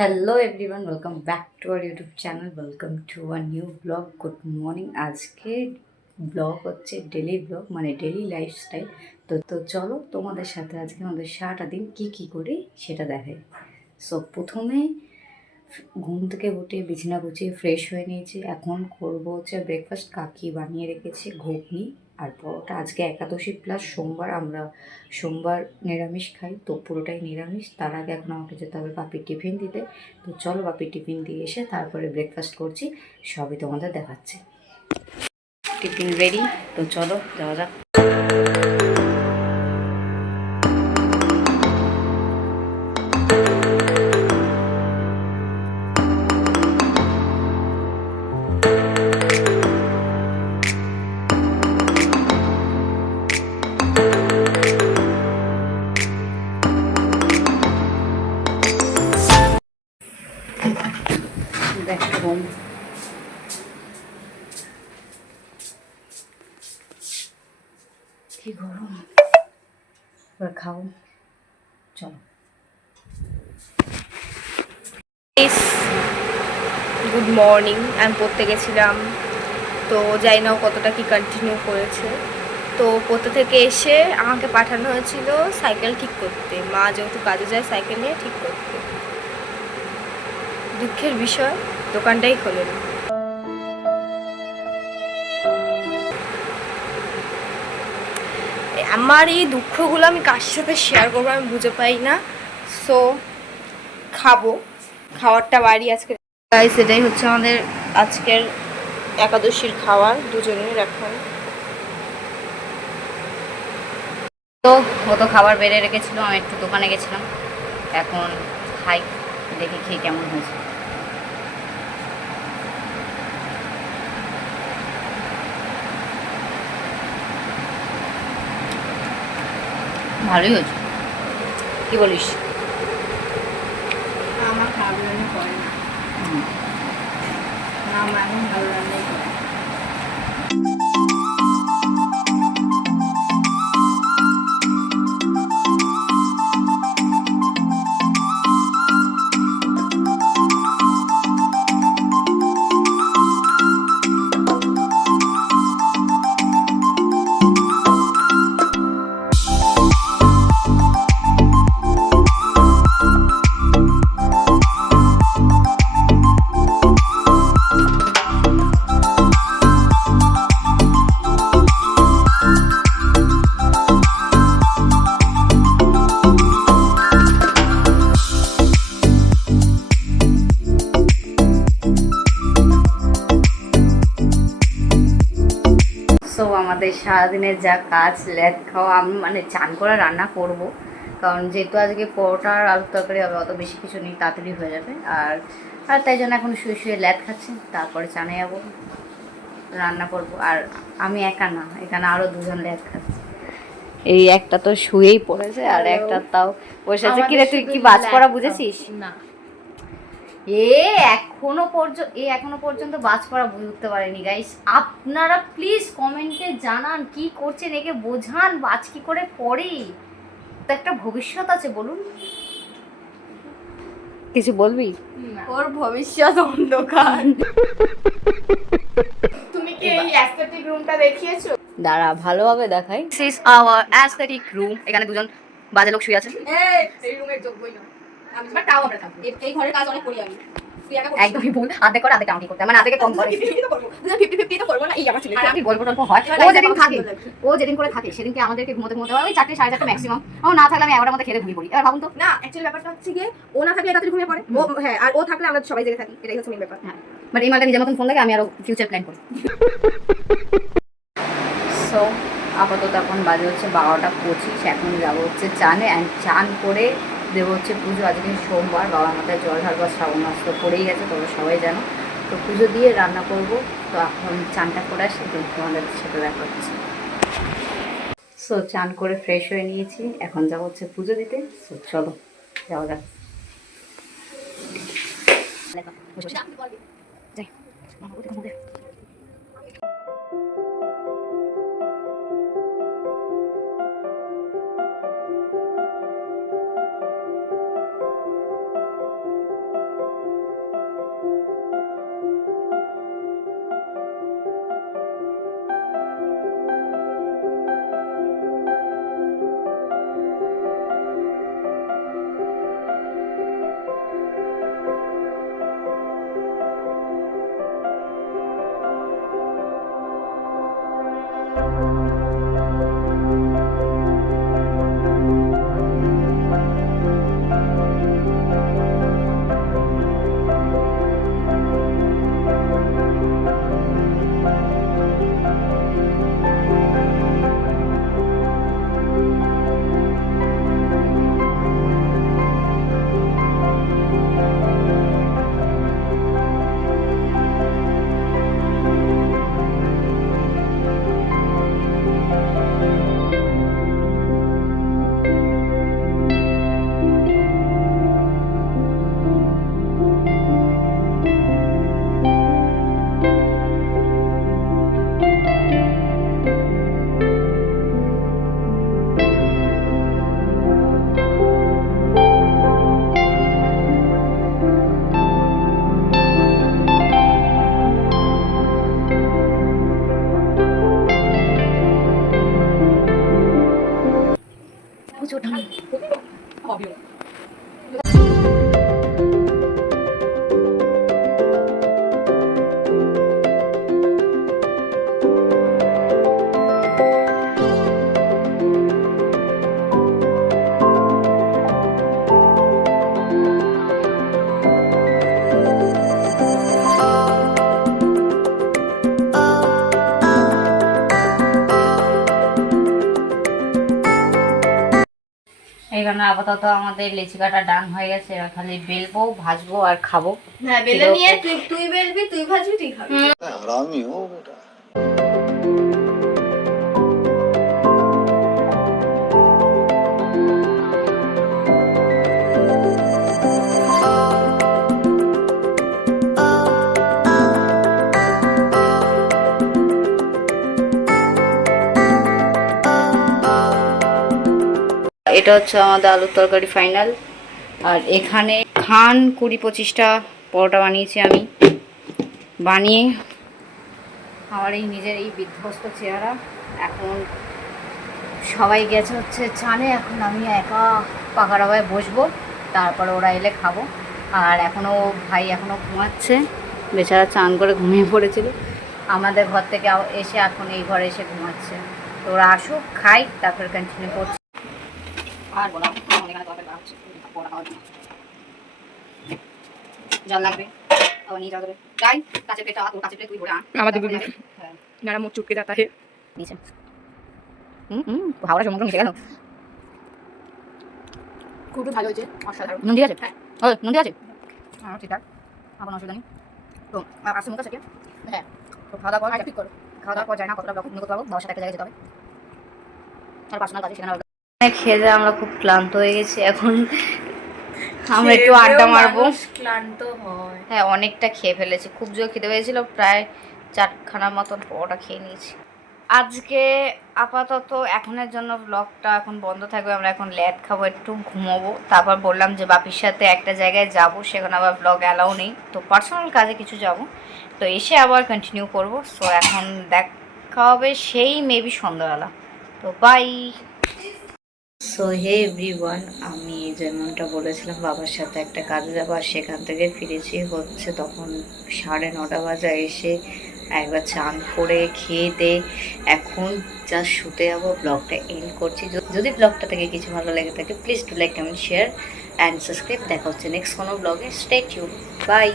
Hello everyone, welcome back to our YouTube channel. Welcome to a new blog. Good morning. আজকে blog হচ্ছে daily blog, মানে daily lifestyle. তো চলো তোমাদের সাথে আজকে আমাদের সারাটা দিন কী করি সেটা দেখাই। সো প্রথমে ঘুম থেকে উঠে বিছানা গুছিয়ে ফ্রেশ হয়ে নিয়েছি। এখন করবো হচ্ছে ব্রেকফাস্ট। কাকি বানিয়ে রেখেছে ঘুগনি আর পরোটা। আজকে একাদশী প্লাস সোমবার, আমরা সোমবার নিরামিষ খাই, তো পুরোটাই নিরামিষ। তার আগে এখন আমাকে যেতে হবে বাপির টিফিন দিতে। তো চলো বাপির টিফিন দিয়ে এসে তারপরে ব্রেকফাস্ট করছি, সবই তোমাদের দেখাচ্ছি। টিফিন রেডি, তো চলো যাওয়া যাক। দেখো কি গরম, এবার খাও, চলো। Good morning. আমি পড়তে গেছিলাম, তো যাই না ও কতটা কি কন্টিনিউ করেছে। তো পড়তে থেকে এসে আমাকে পাঠানো হয়েছিল সাইকেল ঠিক করতে, মা যেহেতু কাজে যায় সাইকেল নিয়ে ঠিক করতে। দুঃখের বিষয়, দোকানটাই খোলেনি। আমার এই দুঃখগুলো আমি কার সাথে শেয়ার করবো আমি বুঝে পাই না। সো খাবারটা বাড়ি আজকে। গাইস, এটাই হচ্ছে আমাদের আজকের একাদশীর খাবার দুজনের। এখন তো ও তো খাবার বেড়ে রেখেছিলো, আমি একটু দোকানে গেছিলাম, এখন খাই, দেখি খেয়ে কেমন হয়েছে। ভালোই হয়েছে, কি বলিস? আমার খারাপ রান্না করে না, আমার এখন ভালো রান্নাই করে। সো আমাদের সারাদিনের যা কাজ, ল্যাদ খাওয়া, আমি মানে চান করে রান্না করব, কারণ যেহেতু আজকে পরোটা আর আলুর তরকারি হবে, অত বেশি কিছু নেই, তাড়াতাড়ি হয়ে যাবে। আর আর তাই জন্য এখন শুয়ে শুয়ে ল্যাদ খাচ্ছি, তারপরে চানে যাবো, রান্না করব। আর আমি একা না, এখানে আরও দুজন ল্যাদ খাচ্ছে। এই একটা তো শুয়েই পড়েছে, আর একটা তাও বসে আছে। কিরে তুই কি বাজ পড়া বুঝেছিস? না, এখনো পর্যন্ত বাজ পড়া বুঝতে পারেনি। গাইস, আপনারা প্লিজ কমেন্টে জানান কি করছেন, একে বোঝান বাজ কি করে পড়ে। তো একটা ভবিষ্যৎ আছে, বলুন। কিছু বলবি? ওর ভবিষ্যৎ অন্ধকার। তুমি কি এই অ্যাস্থেটিক রুমটা দেখিয়েছো? দাঁড়া, ভালোভাবে দেখাই। This is our aesthetic room. এখানে দুজন বাজে লোক শুয়ে আছে। এই রুমের যোগ্যই না আমি, বাট তাও আমরা থাকবো। এই ঘরের কাজ অনেক করি আমি। তুই একা করছিস? একদমই ভুল। আধে করে আধে কাউন্টি করতে হয়, মানে আধেকে কম করে। 50-50 তো করবো না, এই আমার ছেলে। আর আমি গল্প টল্প হয়, ও যেদিন করে থাকে সেদিনকে আমাদেরকে ঘুমোতে ঘুমোতে হয় ওই 4টে 4:30 ম্যাক্সিমাম। ও না থাকলে আমি 11টার মধ্যে খেতে ঘুমিয়ে পড়ি। এবার ভাবুন তো। না, অ্যাকচুয়ালি ব্যাপারটা হচ্ছে গিয়ে ও না থাকলে তাড়াতাড়ি ঘুমিয়ে পড়ে। ও হ্যাঁ, আর ও থাকলে আমরা সবাই জেগে থাকি, এটাই হচ্ছে মেন ব্যাপার। হ্যাঁ, বাট এই মালটা নিজের মতন ফোন লাগে, আমি আরো ফিউচার প্ল্যান করি। সো আপাতত এখন বাজে হচ্ছে 12টা 25। এখন যাবো হচ্ছে চানে, অ্যান্ড চান করে দেবো হচ্ছে পুজো। আজকে সোমবার, বাবার মাথায় জল ঢালবা, শ্রাবণ মাস তো পড়েই গেছে, তোমরা সবাই জানো। তো পুজো দিয়ে রান্না করব। তো এখন চানটা করে আসি, তো তোমাদের সাথে দেখা হচ্ছে। সো চান করে ফ্রেশ হয়ে নিয়েছি, এখন যাবো হচ্ছে পুজো দিতে। সো চলো যাওয়া যাক। যাই। এইখানে আপাতত আমাদের লিচি কাটা ডান হয়ে গেছে, এবার খালি বেলবো, ভাজবো আর খাবো। হ্যাঁ, বেলে নিয়ে তুই বেলবি, তুই ভাজবি, তুই খাবি। हरामी हो बेटा। এটা হচ্ছে আমাদের আলুর তরকারি ফাইনাল। আর এখানে 20-25টা পরোটা বানিয়েছি আমি। বানিয়ে আমার এই নিজের এই বিধ্বস্ত চেহারা, এখন সবাই গেছে হচ্ছে চানে, এখন আমি একা পাকা ডাবায় বসবো, তারপরে ওরা এলে খাবো। আর এখনও ভাই এখনও ঘুমাচ্ছে, বেচারা চান করে ঘুমিয়ে পড়েছিল আমাদের ঘর থেকে এসে, এখন এই ঘরে এসে ঘুমাচ্ছে। তো ওরা আসুক, খাই, তারপরে কন্টিনিউ করছে। আর বলা জল লাগবে, নিয়ে যাওয়া যাবে। যাই কাছে প্লেটটা, কাছে প্লেট তুই ভরে আন। আমাদের হ্যাঁ মেরা মুখ চুটকে যাতা হে নিচে। হাওড়া সমুদ্র মিশে গেল। খুবই ভালো হয়েছে, অসাধারণ। নুন ঠিক আছে? হ্যাঁ। নুন ঠিক আছে? হ্যাঁ ঠিক আছে, আমার অসুবিধা নেই। তো আসছে মুখ আছে কি? হ্যাঁ। তো খাওয়া দাওয়া পর ঠিক করো। খাওয়া দাওয়ার পর যায় না, কতটা ব্লগ করতে পারবো, বাবার সাথে একটা জায়গায় যেতে হবে, আর পার্সোনাল কাজে সেখানে। খেয়ে দিয়ে আমরা খুব ক্লান্ত হয়ে গেছি, এখন আমরা একটু আড্ডা মারবো। ক্লান্ত হয়। হ্যাঁ, অনেকটা খেয়ে ফেলেছি, খুব জোর খেতে পেয়েছিল, প্রায় 4খানার মতন পরোটা খেয়ে নিয়েছি। আজকে আপাতত এখনের জন্য ব্লগটা এখন বন্ধ থাকবে, আমরা এখন ল্যাদ খাবো, একটু ঘুমোবো। তারপর বললাম যে বাপির সাথে একটা জায়গায় যাব, সেখানে আবার ব্লগ অ্যালাউ নেই, তো পার্সোনাল কাজে কিছু যাব, তো এসে আবার কন্টিনিউ করব। সো এখন দেখা হবে সেই মেবি সন্ধ্যাবেলা, তো বাই। সো হে এভরিওয়ান, আমি যেমনটা বলেছিলাম বাবার সাথে একটা কাজে যাবো, আর সেখান থেকে ফিরেছি হচ্ছে তখন 9:30 বাজে। এসে একবার চান করে খেয়ে দে এখন জাস্ট শুতে যাবো, ব্লগটা এন্ড করছি। যদি ব্লগটা থেকে কিছু ভালো লেগে থাকে please do like, comment, share and subscribe. দেখা হচ্ছে নেক্সট কোনো ব্লগে। Stay tune, by.